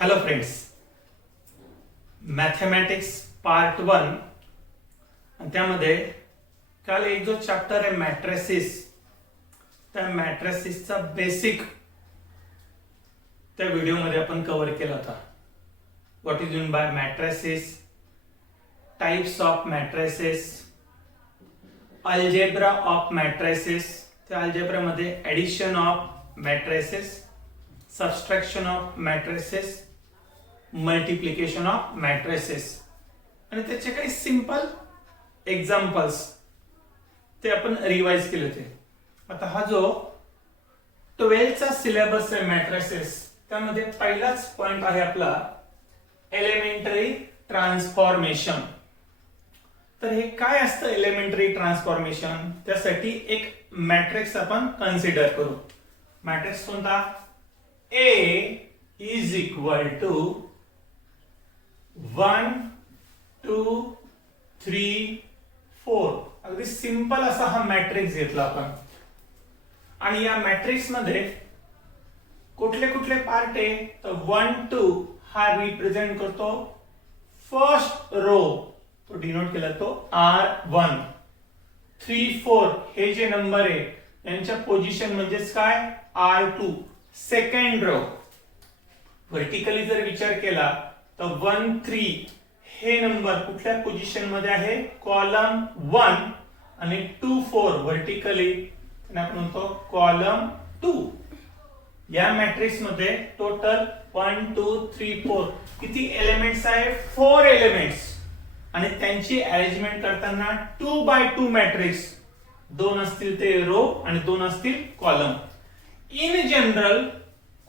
Hello friends, mathematics part 1 त्यामध्ये काल एक जो चॅप्टर आहे मॅट्रिसेस, त्या मॅट्रिसेसचा बेसिक त्या व्हिडिओमध्ये आपण कव्हर केला होता. What is mean by matrices, types of matrices, algebra of matrices, त्या अल्जेब्रामध्ये addition of matrices, subtraction of matrices, multiplication of matrices आणि त्याचे काही सिंपल एक्झाम्पल्स ते आपण रिवाइज केले होते. आता हा जो 12 चा सिलेबस आहे मॅट्रिसेस, त्यामध्ये पहिलाच पॉइंट आहे आपला एलिमेंटरी ट्रान्सफॉर्मेशन. तर हे काय असतं एलिमेंटरी ट्रान्सफॉर्मेशन? त्यासाठी एक मॅट्रिक्स आपण कन्सिडर करू. मॅट्रिक्स कोणता? A is equal to 1, 2, 3, 4. अगदी सिंपल असा हा मॅट्रिक्स घेतला आपण. आणि या मॅट्रिक्स मध्ये कुठले कुठले पार्ट आहे? तर 1, 2 हा रिप्रेझेंट करतो फर्स्ट रो, तो डिनोट केला तो R1. 3, 4 हे जे नंबर आहे यांच्या पोझिशन म्हणजेच काय? R2 second row. व्हर्टिकली जर विचार केला तर 1, 3 हे नंबर कुठल्या पोझिशन मध्ये आहे? कॉलम 1. आणि 2, 4 व्हर्टिकली आपण म्हणतो कॉलम 2. या मॅट्रिक्स मध्ये टोटल 1, 2, 3, 4 किती एलिमेंट्स आहे? 4 एलिमेंट्स. आणि त्यांची अरेंजमेंट करताना 2 by 2 मॅट्रिक्स, 2 असतील ते रो आणि 2 असतील कॉलम. इन जनरल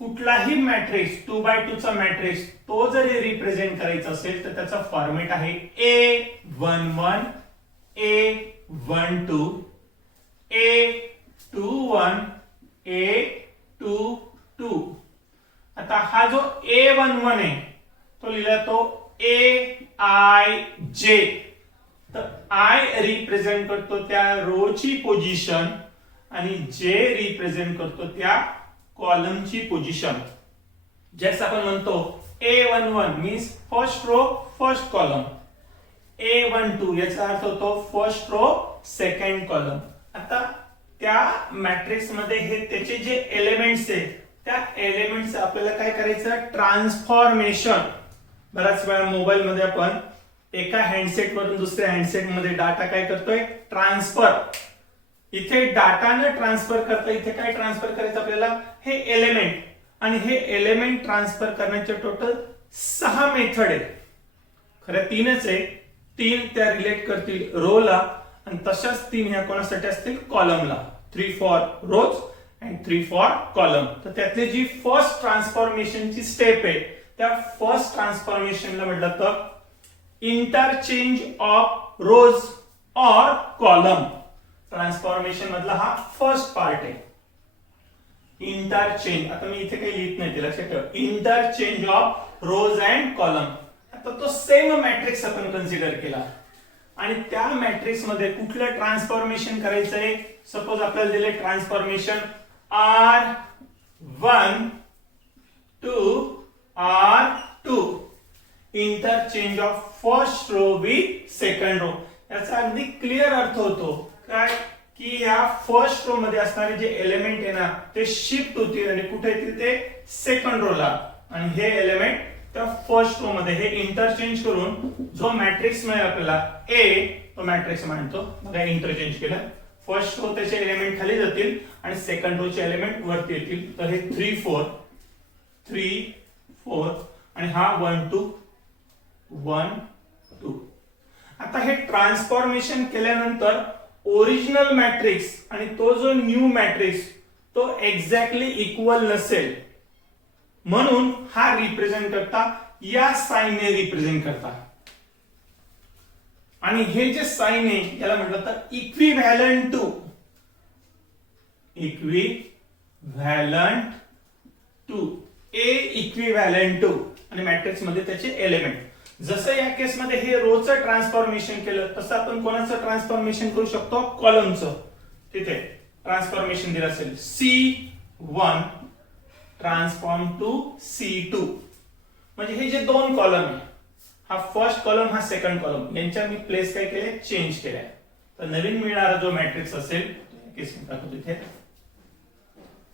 कुठलाही मॅट्रिक्स 2 by 2 चा मॅट्रिक्स तो जरी रिप्रेझेंट करायचा असेल तर त्याचा फॉर्मेट आहे A11, A12, A21, A22. आता हा जो A11 आहे तो लिहिला तो AIJ. तर I रिप्रेझेंट करतो त्या रोची पोझिशन आणि J रिप्रेझेंट करतो त्या कॉलमची पोझिशन. जसं आपण म्हणतो A11 means first row first column, A12 याचा अर्थ होतो फर्स्ट रो सेकंड कॉलम. आता त्या मॅट्रिक्स मध्ये हे त्याचे जे एलिमेंट्स आहेत त्या एलिमेंट्स आपल्याला काय करायचं? ट्रान्सफॉर्मेशन. बराच वेळा मोबाईल मध्ये आपण एका हँडसेट वरून दुसऱ्या हँडसेट मध्ये डाटा काय करतोय? ट्रान्सफर. इथे डाटा न ट्रान्सफर करता इथे काय ट्रान्सफर करायचं आपल्याला? हे एलिमेंट. आणि हे एलिमेंट ट्रान्सफर करण्याचे टोटल 6 मेथड आहेत. खरं 3च आहे. 3 त्या रिलेट करतील रोला आणि तशाच 3 ह्या कोणासाठी असतील? कॉलमला. 3 for rows and 3 for column. तर त्यातली जी फर्स्ट ट्रान्सफॉर्मेशनची स्टेप आहे त्या फर्स्ट ट्रान्सफॉर्मेशनला म्हटलं तर interchange of rose or column. Transformation मधला हा फर्स्ट पार्ट आहे. इंटरचेंज. आता मी इथे काही लिहित नाही, ते लक्षात ठेवा. Interchange of rose and column. आता तो सेम मॅट्रिक्स आपण कन्सिडर केला आणि त्या मॅट्रिक्स मध्ये कुठलं ट्रान्सफॉर्मेशन करायचंय? सपोज आपल्याला दिले transformation R1 to R2. Interchange of first row with second row. याचा अगदी क्लिअर अर्थ होतो काय? की ह्या फर्स्ट रो मध्ये असणारे जे एलिमेंट आहे ना ते शिफ्ट होतील आणि कुठे येतील? ते सेकंड रोला. आणि हे एलिमेंट त्या फर्स्ट रो मध्ये हे इंटरचेंज करून जो मॅट्रिक्स मिळेल आपल्याला A, तो मॅट्रिक्स म्हणतो. बघा इंटरचेंज केलं. फर्स्ट रो त्याचे एलिमेंट खाली जातील आणि सेकंड रो चे एलिमेंट वरती येतील. तर हे 3, 4 3, 4 आणि हा 1, 2 1, 2. आता हे ट्रान्सफॉर्मेशन केल्यानंतर ओरिजिनल मॅट्रिक्स आणि तो जो न्यू मॅट्रिक्स तो एक्झॅक्टली इक्वल नसेल, म्हणून हा रिप्रेझेंट करता या साइनने रिप्रेझेंट करता. आणि हे जे साइन आहे याला म्हटलं तर equivalent to. Equivalent to A equivalent to आणि मॅट्रिक्स मध्ये त्याचे एलिमेंट. जसं या केस मध्ये हे रोचं ट्रान्सफॉर्मेशन केलं तसं आपण कोणाचं ट्रान्सफॉर्मेशन करू शकतो? कॉलमचं. तिथे ट्रान्सफॉर्मेशन दिलं असेल C1 transform to C2. म्हणजे हे जे दोन कॉलम आहे, हा फर्स्ट कॉलम हा सेकंड कॉलम, यांच्या मी प्लेस काय केले, चेंज केल्या. तर नवीन मिळणारा जो मॅट्रिक्स असेल केस मी टाकतो तिथे,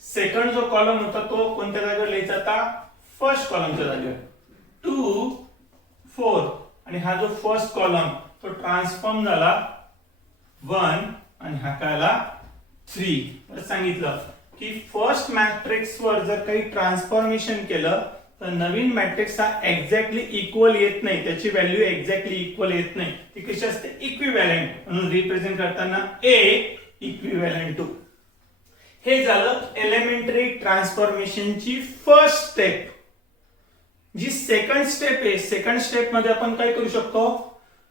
सेकंड जो कॉलम होता तो कोणत्या जागेवर लिहायचा, आता फर्स्ट कॉलमच्या जागेवर 2 4, आणि हा जो फर्स्ट कॉलम तो ट्रान्सफॉर्म झाला 1 आणि हा काय आला 3. सांगितलं की फर्स्ट मॅट्रिक्स वर जर काही ट्रान्सफॉर्मेशन केलं तर नवीन मॅट्रिक्स हा एक्झॅक्टली इक्वल येत नाही, त्याची व्हॅल्यू एक्झॅक्टली इक्वल येत नाही, ती कशी असते, इक्विव्हॅलंट. म्हणून रिप्रेझेंट करताना A इक्विव्हॅलंट टू. हे झालं एलिमेंटरी ट्रान्सफॉर्मेशनची फर्स्ट स्टेप. जी सेकंड स्टेप आहे, सेकंड स्टेप मध्ये आपण काय करू शकतो,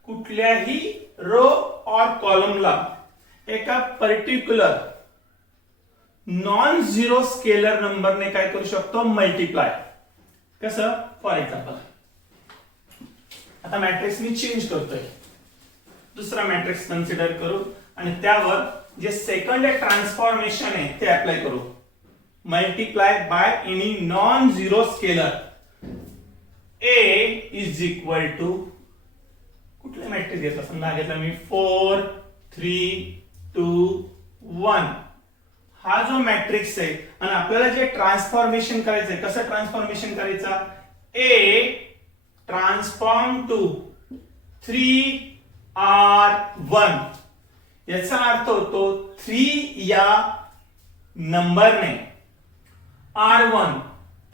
कुठल्याही रो और कॉलमला एका पर्टिक्युलर नॉन झिरो स्केलर नंबरने काय करू शकतो, मल्टिप्लाय. कसं, फॉर एक्झाम्पल आता मॅट्रिक्स मी चेंज करतोय, दुसरा मॅट्रिक्स कन्सिडर करू आणि त्यावर जे सेकंड ट्रान्सफॉर्मेशन आहे ते अप्लाय करू. Multiply by any non zero scalar. A is equal to कुठले मॅट्रिक्स घेतला, समजा घेतला मी 4 3 2 1. हा जो मॅट्रिक्स आहे आणि आपल्याला जे ट्रान्सफॉर्मेशन करायचंय, कसं ट्रान्सफॉर्मेशन करायचा, A ट्रान्सफॉर्म टू 3R1. याचा अर्थ होतो 3 या नंबरने R1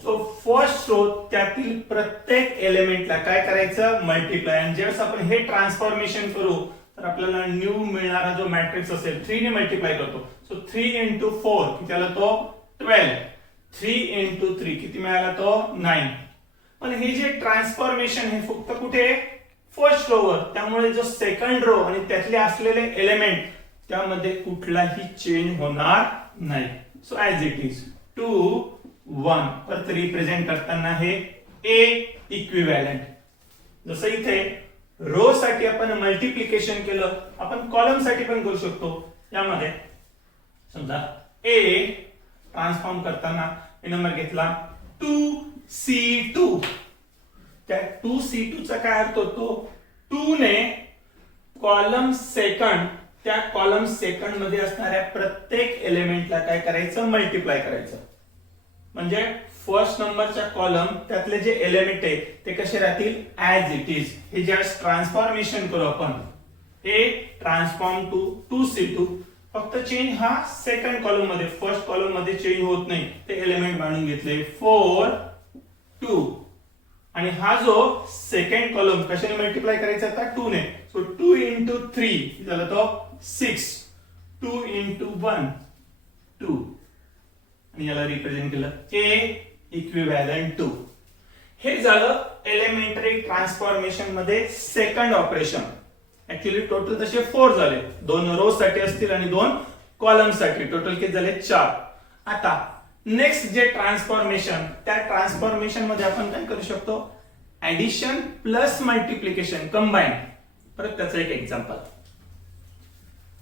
जो फर्स्ट रो त्यातील प्रत्येक एलिमेंटला काय करायचं, मल्टिप्लाय. आणि ज्यावेळेस आपण हे ट्रान्सफॉर्मेशन करू तर आपल्याला न्यू मिळणारा जो मॅट्रिक्स असेल 3 ने मल्टिप्लाय करतो. सो 3 into 4 किती आला तो 12. 3 into 3 किती मिळाला तो 9. पण हे जे ट्रान्सफॉर्मेशन हे फक्त कुठे, फर्स्ट रोवर, त्यामुळे जो सेकंड रो आणि त्यातले असलेले एलिमेंट त्यामध्ये कुठलाही चेंज होणार नाही. So as it is 2 1. परत रिप्रेझेंट करताना हे A इक्विव्हॅलंट. जसं इथे रो साठी आपण मल्टिप्लिकेशन केलं, आपण कॉलम साठी पण करू शकतो. यामध्ये समजा A ट्रान्सफॉर्म करताना नंबर घेतला 2C2. त्या 2C2 चा काय अर्थ होतो, 2 ने कॉलम सेकंड, त्या कॉलम सेकंड मध्ये असणाऱ्या प्रत्येक एलिमेंटला काय करायचं, मल्टिप्लाय करायचं. म्हणजे फर्स्ट नंबरच्या कॉलम त्यातले जे एलिमेंट आहे ते कसे राहतील, ऍज इट इज. हे ज्यावेळेस ट्रान्सफॉर्मेशन करू आपण, A ट्रान्सफॉर्म टू 2C2, फक्त चेंज हा सेकंड कॉलम मध्ये, फर्स्ट कॉलम मध्ये चेंज होत नाही. ते एलिमेंट मांडून घेतले 4 2, आणि हा जो सेकंड कॉलम कशाने मल्टिप्लाय करायचा, आता 2 ने. सो 2 into 3 झाला तो 6. 2 into 1 2, आणि याला रिप्रेझेंट केलं A इक्विव्हॅलंट टू. हे झालं एलिमेंटरी ट्रान्सफॉर्मेशन मध्ये सेकंड ऑपरेशन. ऍक्च्युअली टोटल तसे 4 झाले, 2 रो साठी असतील आणि 2 कॉलम साठी, टोटल किती झाले 4. आता नेक्स्ट जे ट्रान्सफॉर्मेशन, त्या ट्रान्सफॉर्मेशन मध्ये आपण काय करू शकतो, ऍडिशन प्लस मल्टिप्लिकेशन कंबाईन. परत त्याचं एक example,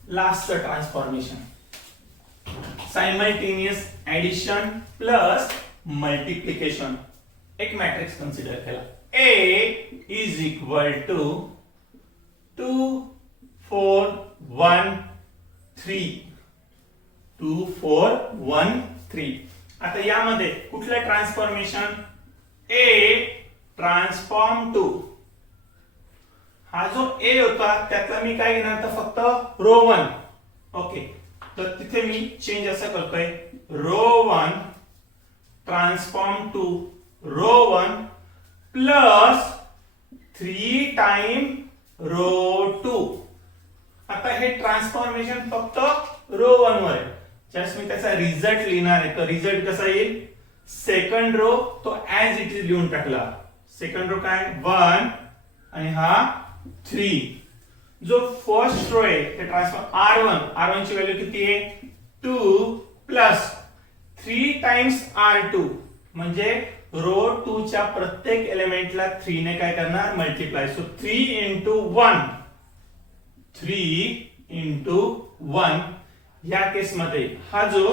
last transformation, simultaneous addition plus multiplication. एक मॅट्रिक्स कन्सिडर केला, A इज इक्वल टू 2 4 1 3. 2 4 1 3. आता यामध्ये कुठलं ट्रान्सफॉर्मेशन, A ट्रान्सफॉर्म टू, हा जो A होता त्यातला मी काय घेणार, तर फक्त रो 1. ओके, तर तिथे मी चेंज असं करतोय, row 1 transform to row 1 plus 3 time row 2. आता हे ट्रान्सफॉर्मेशन फक्त रो 1 वर आहे. ज्यावेळेस मी त्याचा रिझल्ट लिहिणार आहे तर रिझल्ट कसा येईल, सेकंड रो तो ऍज इट इज लिहून टाकला. सेकंड रो काय 1 आणि हा 3. जो फर्स्ट रो आहे ते ट्रान्सफॉर्म R1 ची व्हॅल्यू किती आहे 2 प्लस 3 टाइम्स R2, म्हणजे रो 2 च्या प्रत्येक एलिमेंटला 3 ने काय करणार, मल्टिप्लाय. So 3 into 1, 3 into 1. या केस मध्ये हा जो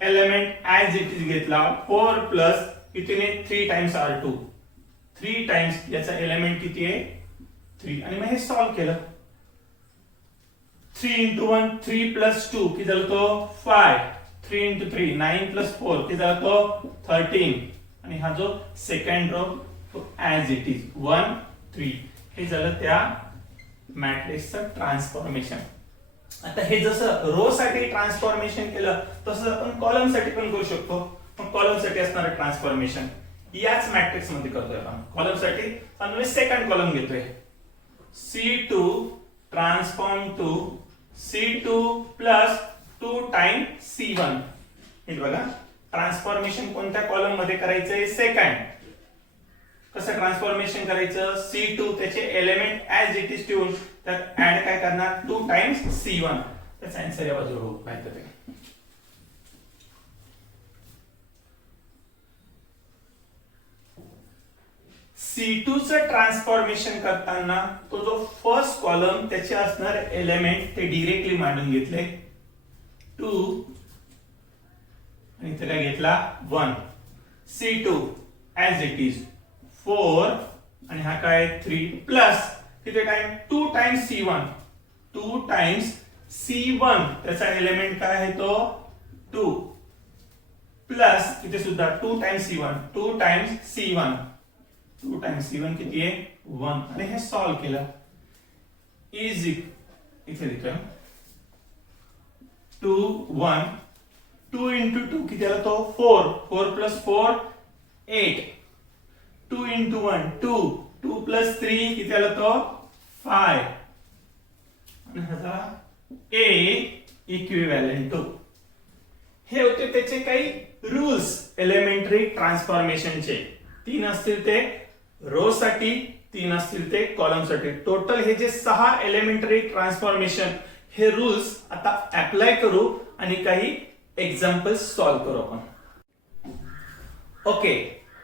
एलिमेंट ऍज इट इज घेतला 4 प्लस कितीने 3 टाइम्स R2, 3 टाइम्स याचा एलिमेंट किती आहे 3 आणि मग हे सॉल्व्ह केलं 3 into 1 3 plus 2 किती झालं तो 5 3 into 3 9 plus 4 किती झालं तो 13 आणि हा जो सेकंड रो तो ऍज इट इज 1 3 हे झालं त्या मॅट्रिक्सचं ट्रान्सफॉर्मेशन. आता हे जसं रो साठी ट्रान्सफॉर्मेशन केलं तसं आपण कॉलम साठी पण करू शकतो. पण कॉलम साठी असणारं ट्रान्सफॉर्मेशन याच मॅट्रिक्स मध्ये करतोय आपण. कॉलम साठी आम्ही सेकंड कॉलम घेतोय C2 transform to C2 plus 2 time C1. हे बघा ट्रान्सफॉर्मेशन कोणत्या कॉलम मध्ये करायचंय सेकंड. कसं ट्रान्सफॉर्मेशन करायचं C2 त्याचे एलिमेंट ऍज इट इज ठेवून त्यात ऍड काय करणार 2 टाइम्स C1. त्याचा आन्सर या बाजूला होऊ काय तर C2 चं ट्रान्सफॉर्मेशन करताना तो जो फर्स्ट कॉलम त्याचे असणार एलिमेंट ते डायरेक्टली मांडून घेतले 2 आणि इथे काय घेतला 1 C2 ऍज इट इज 4 आणि हा काय 3 प्लस किती time 2 times C1 2 times C1 त्याचा एलिमेंट काय आहे तो 2 प्लस इथे सुद्धा 2 times C1 2 times C1 2 times C1 किती आहे 1 आणि हे सॉल्व्ह केलं इज इथे लिहितोय 2 1 2 into 2 किती आला तो 4 4 plus 4 8 2 into 1 2 2 plus 3 किती आला तो 5 आणि ह्याचा A इक्विव्हॅलेंट टू. हे होते त्याचे काही रूल्स एलिमेंटरी ट्रान्सफॉर्मेशनचे. 3 असतील ते रो साठी 3 असतील ते कॉलम साठी. टोटल हे जे 6 एलिमेंटरी ट्रान्सफॉर्मेशन हे रूल्स आता अप्लाय करू आणि काही एक्झाम्पल्स सॉल्व्ह करू आपण. ओके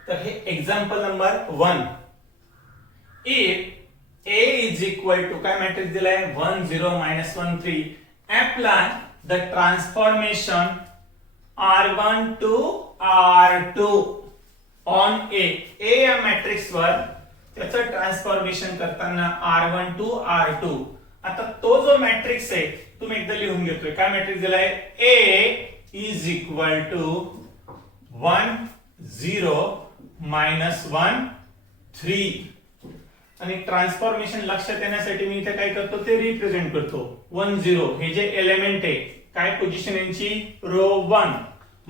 तर हे example number 1. If A is equal to काय मॅट्रिक्स दिलाय 1 0 -1 3 apply the transformation R1 to R2 on A. A या मॅट्रिक्स वर त्याचं ट्रान्सफॉर्मेशन करताना R1 to R2. आता तो जो मॅट्रिक्स आहे तुम्ही एकदा लिहून घेतोय. काय मॅट्रिक्स दिलाय A is equal to 1 0 -1 3 आणि ट्रान्सफॉर्मेशन लक्षात येण्यासाठी मी इथे काय करतो ते रिप्रेझेंट करतो 1 0 हे जे एलिमेंट आहे काय पोझिशन यांची रो 1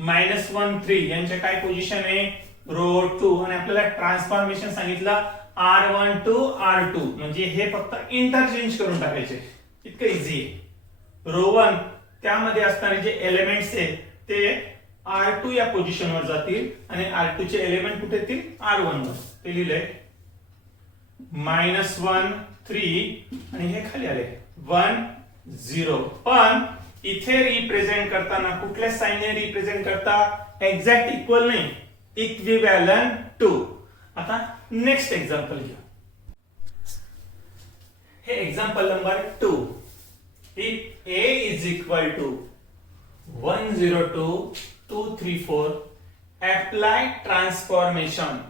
-1 3 यांचे काय पोझिशन आहे रो 2 आणि आपल्याला ट्रान्सफॉर्मेशन सांगितलं R1 to R2 म्हणजे हे फक्त इंटरचेंज करून टाकायचे. इतकं इझी आहे. रो 1 त्यामध्ये असणारे जे एलिमेंट्स आहेत ते R2 या पोझिशनवर जातील आणि R2 चे एलिमेंट कुठे येतील R1 वर. ते लिहिलंय -1 3 आणि हे खाली आले 1 0. पण इथे रिप्रेझेंट करताना कुठल्या साइनने रिप्रेझेंट करता एक्झॅक्ट इक्वल नाही इक्विव्हॅलंट टू. आता नेक्स्ट एक्झाम्पल घ्या. हे example number 2. If A is equal to 1 0 2 2 3 4 apply transformation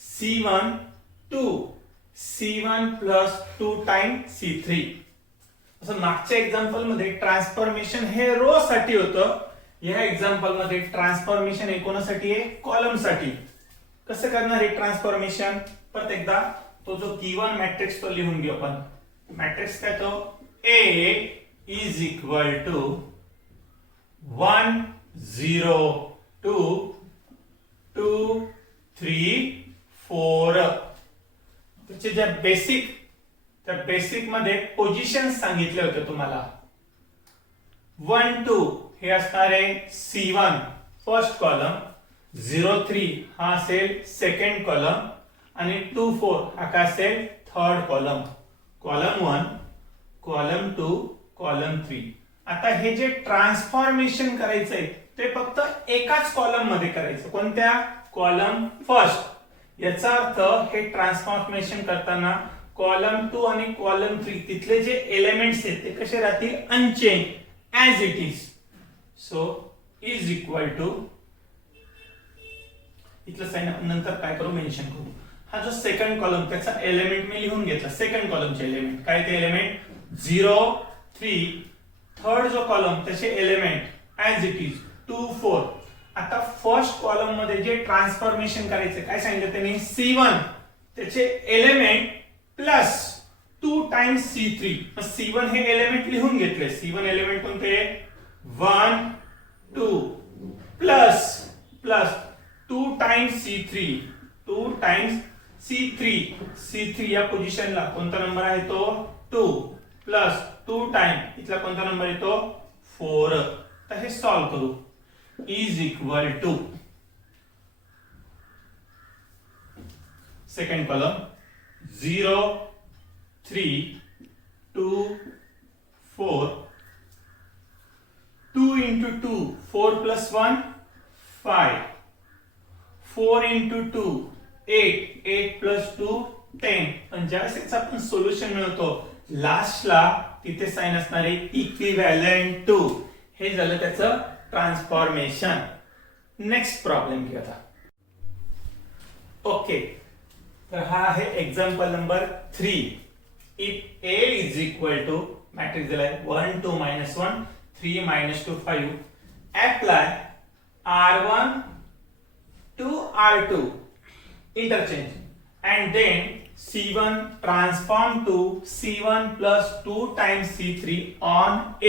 C1 to C1 plus 2 times C3. असं मागच्या एक्झाम्पल मध्ये ट्रान्सफॉर्मेशन हे रो साठी होतं. या एक्झाम्पल मध्ये ट्रान्सफॉर्मेशन हे कोणासाठी आहे कॉलम साठी. कसं करणार आहे ट्रान्सफॉर्मेशन परत एकदा तो जो गिवन मॅट्रिक्स तो लिहून घेऊ आपण. मॅट्रिक्स काय तो A is equal to 1 0 2 2 3 4. त्याचे ज्या बेसिक मध्ये पोझिशन सांगितले होते तुम्हाला 1 2 हे असणार आहे C1 फर्स्ट कॉलम 0 3 हा असेल सेकंड कॉलम आणि 2 4 हा काय असेल third column. Column 1 column 2 column 3. आता हे जे ट्रान्सफॉर्मेशन करायचंय ते फक्त एकाच कॉलम मध्ये करायचं. कोणत्या कॉलम फर्स्ट. याचा अर्थ हे ट्रान्सफॉर्मेशन करताना कॉलम 2 आणि कॉलम 3 तिथले जे एलिमेंट्स आहेत ते कसे राहतील unchanged as it is. So is equal to इथलं साइन नंतर काय करू मेन्शन करू. हा जो सेकंड कॉलम त्याचा एलिमेंट मी लिहून घेतला. सेकंड कॉलमचे एलिमेंट काय ते एलिमेंट 0 3. थर्ड जो कॉलम त्याचे एलिमेंट ऍज इट इज 2 4. आता फर्स्ट कॉलम मध्ये जे ट्रान्सफॉर्मेशन करायचं काय सांगितलं त्यांनी C1 त्याचे element plus 2 times C3. C1 हे एलिमेंट लिहून घेतले. C1 एलिमेंट कोणते 1 2 plus 2 times C3 2 times C3 या पोझिशनला कोणता नंबर आहे तो 2 प्लस 2 टाइम इथला कोणता नंबर येतो 4. तर हे सॉल्व करू. Is equal to second column 0 3 2 4. 2 into 2 4 plus 1 5. 4 into 2 8 8 plus 2 10. पण ज्यावेळेस याचा आपण सोल्युशन मिळवतो लास्टला तिथे साइन असणारे इक्विव्हॅलंट टू. हे झालं त्याचं ट्रान्सफॉर्मेशन. नेक्स्ट प्रॉब्लेम घेऊ आता. ओके तर हा आहे example number 3. If A is equal to matrix दिलाय 1 2 -1 3 -2 5. apply R1 to R2 interchange and then C1 transform to C1 plus 2 times C3 on A.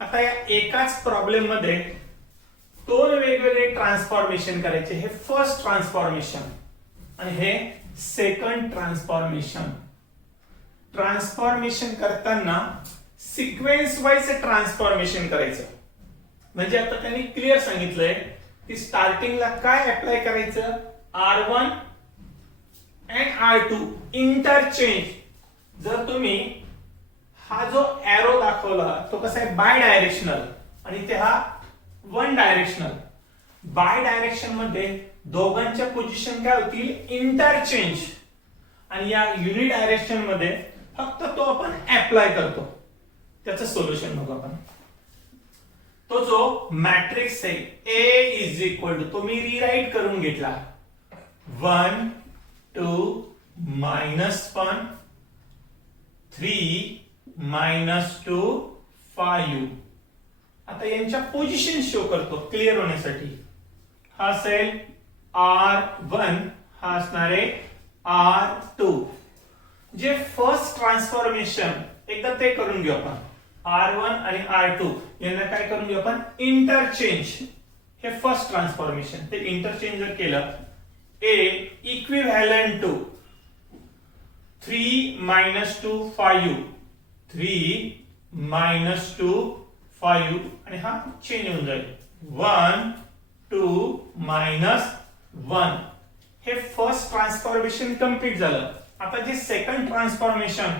आता या एकाच प्रॉब्लेम मध्ये दोन वेगवेगळे ट्रान्सफॉर्मेशन करायचे. हे फर्स्ट ट्रान्सफॉर्मेशन आणि हे सेकंड ट्रान्सफॉर्मेशन. ट्रान्सफॉर्मेशन करताना सिक्वेन्स वाईज ट्रान्सफॉर्मेशन करायचं. म्हणजे आता त्यांनी क्लिअर सांगितलंय की स्टार्टिंगला काय अप्लाय करायचं R1 and R2 इंटरचेंज. जर तुम्ही हा जो एरो दाखवला तो कसा आहे बाय डायरेक्शनल आणि ते हा वन डायरेक्शनल. बाय डायरेक्शन मध्ये दोघांच्या पोझिशन काय होतील इंटरचेंज आणि या युनि डायरेक्शन मध्ये फक्त तो आपण अप्लाय करतो. त्याचं सोल्युशन बघू आपण. तो जो मॅट्रिक्स आहे A इज इक्वल टू तो मी रिराईट करून घेतला 1 2 -1 3 -2 5. आता यांच्या पोझिशन शो करतो क्लिअर होण्यासाठी. हा असेल R1 हा असणार आहे R2. जे फर्स्ट ट्रान्सफॉर्मेशन एकदा ते करून घेऊ आपण. R1 आणि R2 यांना काय करून घेऊ आपण इंटरचेंज. हे फर्स्ट ट्रान्सफॉर्मेशन. ते इंटरचेंज जर केलं A इक्विव्हॅलंट टू 3 -2 5 3 -2 5 आणि हा चेंज होऊन जाईल 1 2 -1. हे फर्स्ट ट्रान्सफॉर्मेशन कंप्लीट झालं. आता जे सेकंड ट्रान्सफॉर्मेशन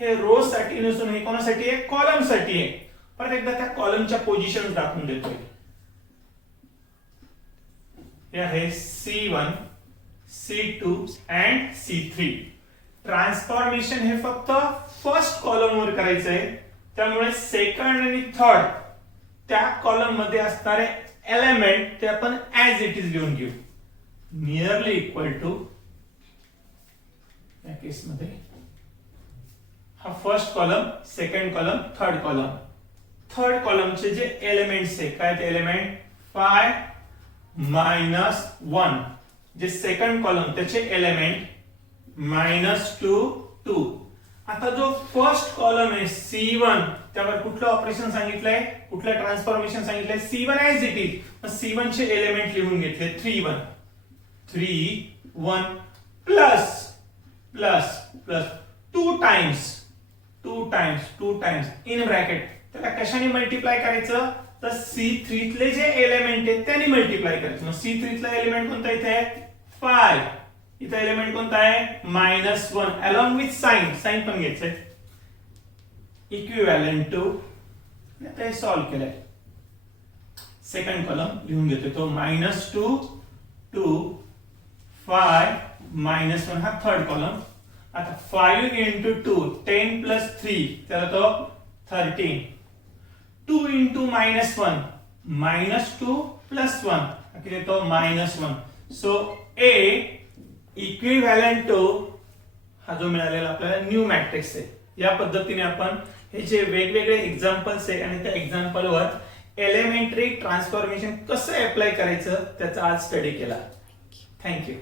हे रो साठी नसून हे कोणासाठी आहे कॉलम साठी आहे. परत एकदा त्या कॉलमच्या पोझिशन दाखवून देतोय. हे आहे C1 C2 and C3. Transformation हे फक्त फर्स्ट कॉलम वर करायचंय. त्यामुळे सेकंड आणि थर्ड त्या कॉलम मध्ये असणारे एलिमेंट ते आपण ऍज इट इज लिहून घेऊ. नियरली इक्वल टू या केस मध्ये हा first column second column third column. Third कॉलमचे जे एलिमेंट्स आहे काय ते एलिमेंट 5 -1. जे सेकंड कॉलम त्याचे एलिमेंट -2 2. आता जो फर्स्ट कॉलम आहे C1 त्यावर कुठलं ऑपरेशन सांगितलंय कुठलं ट्रान्सफॉर्मेशन सांगितलंय C1 as it is. C1 चे एलिमेंट लिहून घेतले 3 1 प्लस 2 टाइम्स इन ब्रॅकेट. त्याला कशाने मल्टिप्लाय करायचं तर C3 तले जे एलिमेंट आहेत त्यांनी मल्टिप्लाय करायचं. मग C3 तला एलिमेंट कोणता इथे 5. इथे एलिमेंट कोणता आहे -1 अलॉंग विथ साइन पण घ्यायचंय इक्विव्हॅलंट टू. आता हे सॉल्व्ह केलंय. सेकंड कॉलम लिहून घेतोय तो -2 2 5 -1 हा थर्ड कॉलम. आता 5 into 2 10 plus 3 त्याला तो 13. 2 into -1 -2 plus 1 किती तो -1. सो A इक्विव्हॅलंट टू हा जो मिळालेला आपल्याला न्यू मॅट्रिक्स आहे. या पद्धतीने आपण हे जे वेगवेगळे एक्झाम्पल्स आहे आणि त्या एक्झाम्पलवर एलिमेंटरी ट्रान्सफॉर्मेशन कसं अप्लाय करायचं त्याचा आज स्टडी केला. थँक्यू.